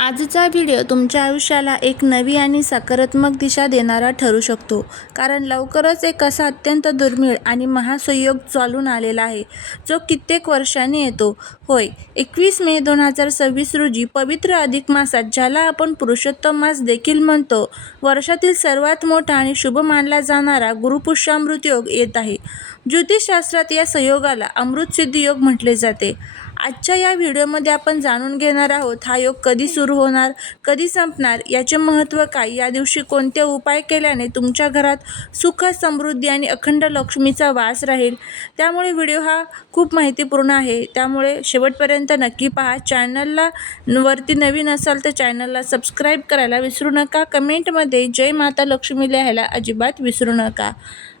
आजचा व्हिडिओ तुमच्या आयुष्याला एक नवी आणि सकारात्मक दिशा देणारा ठरू शकतो. कारण लवकरच एक असा अत्यंत दुर्मिळ आणि महासंयोग चालून आलेला आहे, जो कित्येक वर्षांनी येतो. होय, 21 मे 2026 रोजी पवित्र अधिक मासात, ज्याला आपण पुरुषोत्तम मास देखील म्हणतो, वर्षातील सर्वात मोठा आणि शुभ मानला जाणारा गुरुपुष्यामृत योग येत आहे. ज्योतिषशास्त्रात या संयोगाला अमृतसिद्धी योग म्हटले जाते. आजच्या या व्हिडिओमध्ये आपण जाणून घेणार आहोत, हा योग कधी सुरू होणार, कधी संपणार, याचे महत्त्व काय, या दिवशी कोणते उपाय केल्याने तुमच्या घरात सुख, समृद्धी आणि अखंड लक्ष्मीचा वास राहील. त्यामुळे व्हिडिओ हा खूप माहितीपूर्ण आहे, त्यामुळे शेवटपर्यंत नक्की पहा. चॅनलला वरती नवीन असाल तर चॅनलला सबस्क्राईब करायला विसरू नका. कमेंटमध्ये जय माता लक्ष्मी लिहायला अजिबात विसरू नका.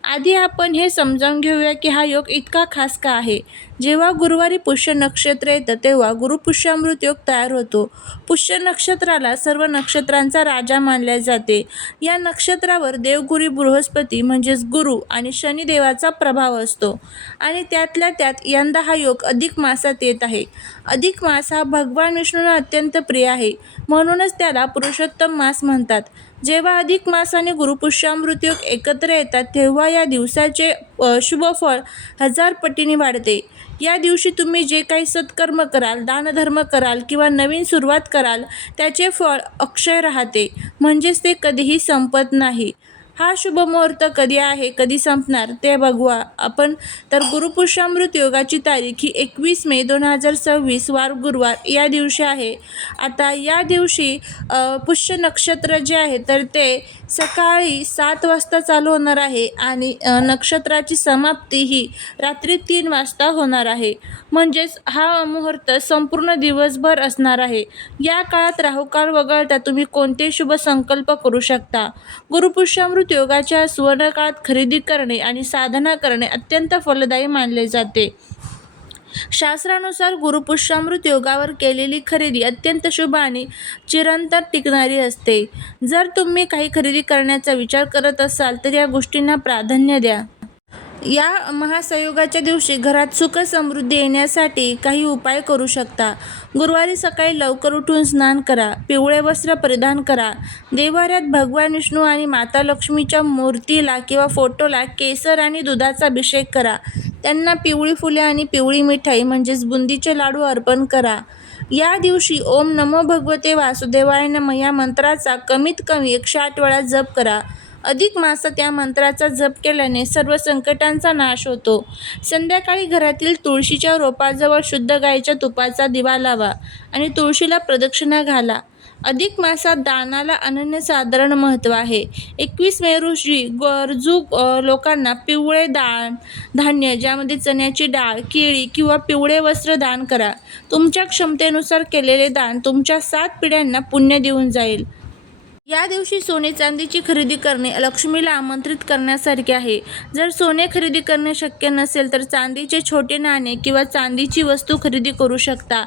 आधी आपण हे समजावून घेऊया की हा योग इतका खास का आहे. जेव्हा गुरुवारी पुष्य नक्षत्र येतं तेव्हा गुरुपुष्यामृत योग तयार होतो. पुष्य नक्षत्राला सर्व नक्षत्रांचा राजा मानले जाते. या नक्षत्रावर देवगुरू बृहस्पती म्हणजेच गुरु आणि शनिदेवाचा प्रभाव असतो आणि त्यातल्या त्यात यंदा हा योग अधिक मासात येत आहे. अधिक मास हा भगवान विष्णूंना अत्यंत प्रिय आहे, म्हणूनच त्याला पुरुषोत्तम मास म्हणतात. जेव्हा अधिक मास आणि गुरुपुष्यामृत योग एकत्र येतात तेव्हा या दिवसाचे शुभ फळ 1000 पटीने वाढते. या दिवशी तुम्ही जे काही सत्कर्म कराल, दानधर्म कराल किंवा नवीन सुरुवात कराल, त्याचे फळ अक्षय राहते, म्हणजेच ते कधीही संपत नाही. हा शुभ मुहूर्त कधी आहे, कधी संपणार ते बघूया आपण. तर गुरुपुष्यामृत योगाची तारीख ही 21 मे 2026 वार गुरुवार या दिवशी आहे. आता या दिवशी पुष्य नक्षत्र जे आहे तर ते सकाळी 7 वाजता चालू होणार आहे आणि नक्षत्राची समाप्ती ही रात्री 3 वाजता होणार आहे. म्हणजेच हा मुहूर्त संपूर्ण दिवसभर असणार आहे. या काळात राहुकाळ वगळता तुम्ही कोणते शुभ संकल्प करू शकता. गुरुपुष्यामृत योगाच्या सुवर्णकाळात खरेदी करणे आणि साधना करणे अत्यंत फलदायी मानले जाते. शास्त्रानुसार गुरुपुष्यामृत योगावर केलेली खरेदी अत्यंत शुभ आणि चिरंतन टिकणारी असते. जर तुम्ही काही खरेदी करण्याचा विचार करत असाल तर या गोष्टींना प्राधान्य द्या. या महासंयोगाच्या दिवशी घरात सुख समृद्धी येण्यासाठी काही उपाय करू शकता. गुरुवारी सकाळी लवकर उठून स्नान करा, पिवळे वस्त्र परिधान करा, देवाऱ्यात भगवान विष्णू आणि माता लक्ष्मीच्या मूर्तीला किंवा फोटोला केसर आणि दुधाचा अभिषेक करा. त्यांना पिवळी फुले आणि पिवळी मिठाई म्हणजेच बुंदीचे लाडू अर्पण करा. या दिवशी ओम नमो भगवते वासुदेवाय नमः या मंत्राचा कमीत कमी 108 वेळा जप करा. अधिक मासात या मंत्राचा जप केल्याने सर्व संकटांचा नाश होतो. संध्याकाळी घरातील तुळशीच्या रोपाजवळ शुद्ध गाईच्या तुपाचा दिवा लावा आणि तुळशीला प्रदक्षिणा घाला. अधिक मासात दानाला अनन्यसाधारण महत्त्व आहे. 21 मे रोजी गरजू लोकांना पिवळे धान्य, ज्यामध्ये चण्याची डाळ, केळी किंवा पिवळे वस्त्र दान करा. तुमच्या क्षमतेनुसार केलेले दान तुमच्या 7 पिढ्यांना पुण्य देऊन जाईल. या दिवशी सोने चांदीची खरेदी करणे लक्ष्मीला आमंत्रित करण्यासारखे आहे. जर सोने खरेदी करणे शक्य नसेल तर चांदीचे छोटे नाणे किंवा चांदीची वस्तू खरेदी करू शकता.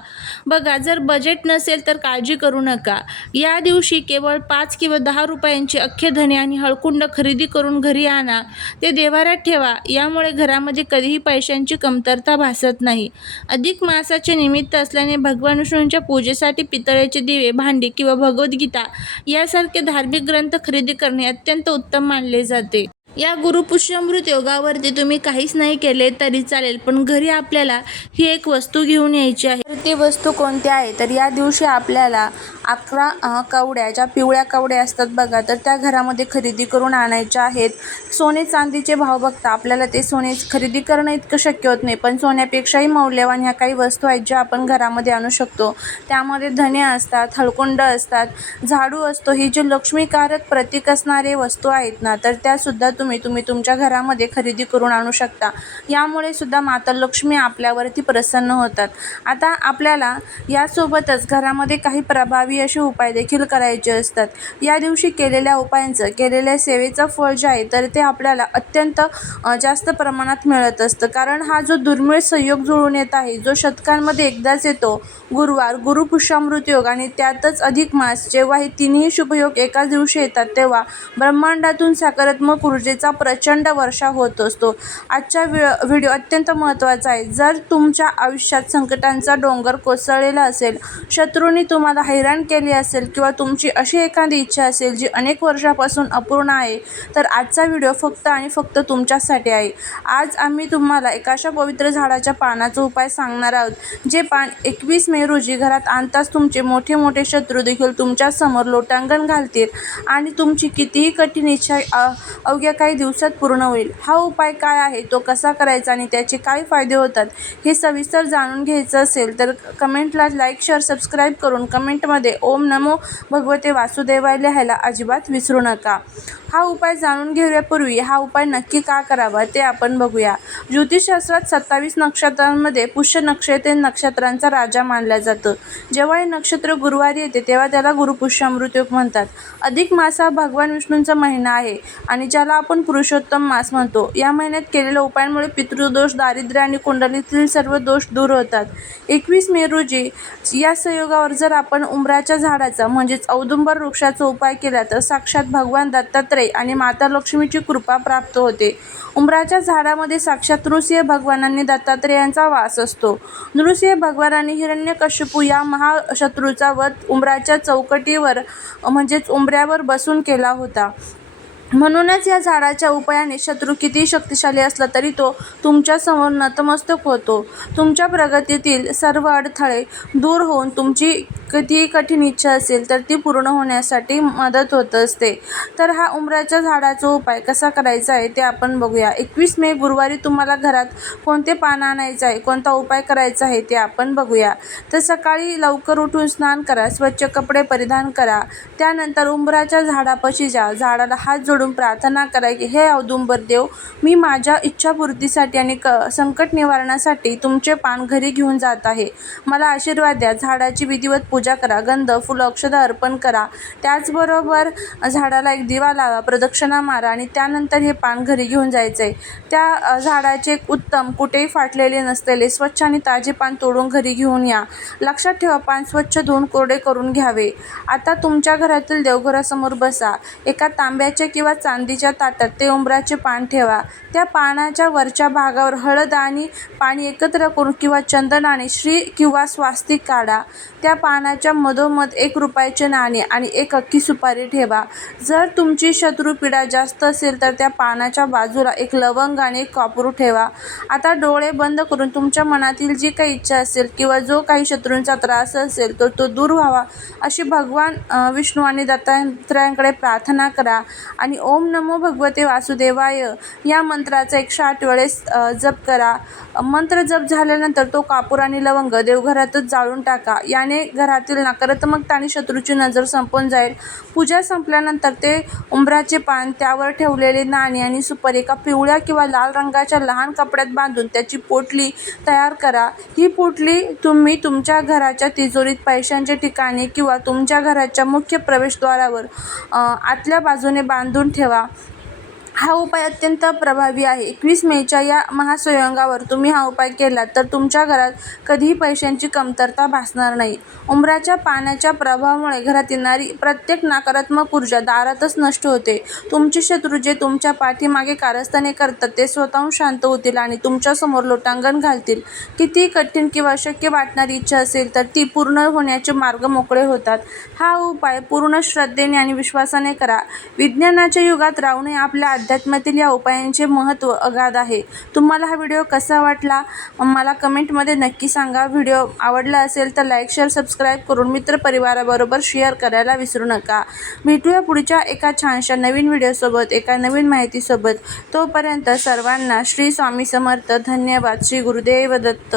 बघा, जर बजेट नसेल तर काळजी करू नका. या दिवशी केवळ 5 किंवा 10 रुपयांचे अख्खे धने आणि हळकुंड खरेदी करून घरी आणा. ते देवाऱ्यात ठेवा. यामुळे घरामध्ये कधीही पैशांची कमतरता भासत नाही. अधिक मासाचे निमित्त असल्याने भगवान विष्णूंच्या पूजेसाठी पितळेचे दिवे, भांडी किंवा भगवद्गीता यासारखे धार्मिक ग्रंथ खरेदी करणे अत्यंत उत्तम मानले जाते. या गुरुपुष्यामृत योगावरती तुम्ही काहीच नाही केले तरी चालेल, पण घरी आपल्याला ही एक वस्तू घेऊन यायची आहे. तर ती वस्तू कोणती आहे, तर या दिवशी आपल्याला 11 कवड्या, ज्या पिवळ्या कवड्या असतात बघा, तर त्या घरामध्ये खरेदी करून आणायच्या आहेत. सोने चांदीचे भाव बघता आपल्याला ते सोने खरेदी करणं इतकं शक्य होत नाही, पण सोन्यापेक्षाही मौल्यवान ह्या काही वस्तू आहेत ज्या आपण घरामध्ये आणू शकतो. त्यामध्ये धने असतात, हळकुंड असतात, झाडू असतो. ही जी लक्ष्मीकारक प्रतीक असणारे वस्तू आहेत ना, तर त्यासुद्धा तुम्ही तुमच्या घरामध्ये खरेदी करून आणू शकता. यामुळे सुद्धा माता लक्ष्मी आपल्यावरती प्रसन्न होतात. आता आपल्याला यासोबतच घरामध्ये काही प्रभावी असे उपाय देखील करायचे असतात. या दिवशी केलेल्या उपायांचं, केलेल्या सेवेचं फळ जे आहे तर ते आपल्याला अत्यंत जास्त प्रमाणात मिळत असतं. कारण हा जो दुर्मिळ संयोग जुळून येत आहे, जो शतकांमध्ये एकदाच येतो, गुरुवार, गुरुपुष्यामृत योग आणि त्यातच अधिक मास, जेव्हा हे तिन्ही शुभयोग एकाच दिवशी येतात तेव्हा ब्रह्मांडातून सकारात्मक ऊर्जेचे ऊर्जेचा प्रचंड वर्षा होत असतो. आजचा व्हिडिओ अत्यंत महत्त्वाचा आहे. जर तुमच्या आयुष्यात संकटांचा डोंगर कोसळलेला असेल, शत्रूंनी तुम्हाला हैराण केले असेल किंवा तुमची अशी एखादी इच्छा असेल जी अनेक वर्षांपासून अपूर्ण आहे, तर आजचा व्हिडिओ फक्त आणि फक्त तुमच्यासाठी आहे. आज आम्ही तुम्हाला एका अशा पवित्र झाडाच्या पानाचा उपाय सांगणार आहोत, जे पान 21 मे रोजी घरात आणताच तुमचे मोठे मोठे शत्रू देखील तुमच्यासमोर लोटांगण घालतील आणि तुमची कितीही कठीण इच्छा अवघ्या काही दिवसात पूर्ण होईल. हा उपाय काय आहे, तो कसा करायचा आणि त्याचे काय फायदे होतात, हे सविस्तर जाणून घ्यायचं असेल तर कमेंटला लाईक, शेअर, सबस्क्राईब करून कमेंटमध्ये ओम नमो भगवते वासुदेवाय लिहायला अजिबात विसरू नका. हा उपाय जाणून घेण्यापूर्वी हा उपाय नक्की का करावा ते आपण बघूया. ज्योतिषशास्त्रात 27 नक्षत्रांमध्ये पुष्य नक्षत्र हे नक्षत्रांचा राजा मानलं जातं. जेव्हा हे नक्षत्र गुरुवारी येते तेव्हा त्याला गुरुपुष्यामृत योग म्हणतात. अधिक मास हा भगवान विष्णूंचा महिना आहे आणि ज्याला आपण पुरुषोत्तम मास म्हणतो. या महिन्यात केलेल्या उपायांमुळे पितृदोष, दारिद्र्य आणि कुंडलीतील सर्व दोष दूर होतात. 21 मे रोजी या संयोगावर जर आपण उंबराच्या झाडाचा म्हणजेच औदुंबर वृक्षाचा उपाय केला तर साक्षात भगवान दत्तात्रय आणि माता लक्ष्मीची कृपा प्राप्त होते. उंबराच्या झाडामध्ये साक्षात नृसिंह भगवान आणि दत्तात्रेयांचा वास असतो. नृसिंह भगवानांनी हिरण्यकश्यपू या महाशत्रूचा वध उंबराच्या चौकटीवर म्हणजेच उंबऱ्यावर बसून केला होता. म्हणूनच या झाडाच्या उपायाने शत्रू कितीही शक्तिशाली असला तरी तो तुमच्यासमोर नतमस्तक होतो. तुमच्या प्रगतीतील सर्व अडथळे दूर होऊन तुमची कितीही कठीण इच्छा असेल तर ती पूर्ण होण्यासाठी मदत होत असते. तर हा उंबराच्या झाडाचा उपाय कसा करायचा आहे ते आपण बघूया. 21 मे गुरुवारी तुम्हाला घरात कोणते पान आणायचं आहे, कोणता उपाय करायचा आहे ते आपण बघूया. तर सकाळी लवकर उठून स्नान करा, स्वच्छ कपडे परिधान करा. त्यानंतर उंबराच्या झाडापाशी जा. झाडाला हात जोडून प्रार्थना करा की हे औदुंबर देव, मी माझ्या इच्छापूर्तीसाठी आणि संकट निवारणासाठी तुमचे पान घरी घेऊन जात आहे. मला आशीर्वाद द्या. झाडाची विधिवत पूजा करा. गंध, फुलं, अक्षता अर्पण करा. त्याचबरोबर झाडाला एक दिवा लावा, प्रदक्षिणा मारा आणि त्यानंतर हे पान घरी घेऊन जायचं आहे. त्या झाडाचे उत्तम, कुठेही फाटलेले नसलेले स्वच्छ आणि ताजे पान तोडून घरी घेऊन या. लक्षात ठेवा, पान स्वच्छ धुवून कोरडे करून घ्यावे. आता तुमच्या घरातील देवघरासमोर बसा. एका तांब्याच्या किंवा चांदीच्या ताटात ते उंबराचे पान ठेवा. त्या पानाच्या वरच्या भागावर हळद आणि पाणी एकत्र करून किंवा चंदन आणि श्री किंवा स्वास्तिक काढा. त्या पानाच्या मधोमध 1 रुपयाचे नाणे आणि 1 अख्खी सुपारी ठेवा. जर तुमची शत्रुपीडा जास्त असेल तर त्या पानाच्या बाजूला 1 लवंग आणि 1 कापूर ठेवा. आता डोळे बंद करून तुमच्या मनातील जी काही इच्छा असेल किंवा जो काही शत्रूंचा त्रास असेल तर तो दूर व्हावा अशी भगवान विष्णू आणि दत्तात्रयांकडे प्रार्थना करा आणि ओम नमो भगवते वासुदेवाय या मंत्राचा 108 वेळेस जप करा. मंत्र जप झाल्यानंतर तो कापूर आणि लवंग देवघरातच जाळून टाका. याने घरातील नकारात्मकता आणि शत्रूची नजर संपून जाईल. पूजा संपल्यानंतर ते उंबराचे पान, त्यावर ठेवलेले नाणी आणि सुपारी एका पिवळ्या किंवा लाल रंगाच्या लहान कपड्यात बांधून त्याची पोटली तयार करा. ही पोटली तुम्ही तुमच्या घराच्या तिजोरीत, पैशांच्या ठिकाणी किंवा तुमच्या घराच्या मुख्य प्रवेशद्वारावर आतल्या बाजूने बांधून ठेवा. हा उपाय अत्यंत प्रभावी आहे. 21 मेच्या या महासंयोगावर तुम्ही हा उपाय केला तर तुमच्या घरात कधीही पैशांची कमतरता भासणार नाही. उंबराच्या पानाच्या प्रभावामुळे घरात येणारी प्रत्येक नकारात्मक ऊर्जा दारातच नष्ट होते. तुमचे शत्रू जे तुमच्या पाठीमागे कारस्थाने करतात ते स्वतःहून शांत होतील आणि तुमच्यासमोर लोटांगण घालतील. कितीही कठीण किंवा अशक्य वाटणारी इच्छा असेल तर ती पूर्ण होण्याचे मार्ग मोकळे होतात. हा उपाय पूर्ण श्रद्धेने आणि विश्वासाने करा. विज्ञानाच्या युगात राहूनही आपल्या अध्यात्मातील या उपायांचे महत्त्व अगाध आहे. तुम्हाला हा व्हिडिओ कसा वाटला मला कमेंटमध्ये नक्की सांगा. व्हिडिओ आवडला असेल तर लाईक, शेअर, सबस्क्राईब करून मित्रपरिवाराबरोबर शेअर करायला विसरू नका. भेटूया पुढच्या एका छानशा नवीन व्हिडिओसोबत, एका नवीन माहितीसोबत. तोपर्यंत सर्वांना श्री स्वामी समर्थ. धन्यवाद. श्री गुरुदेव दत्त.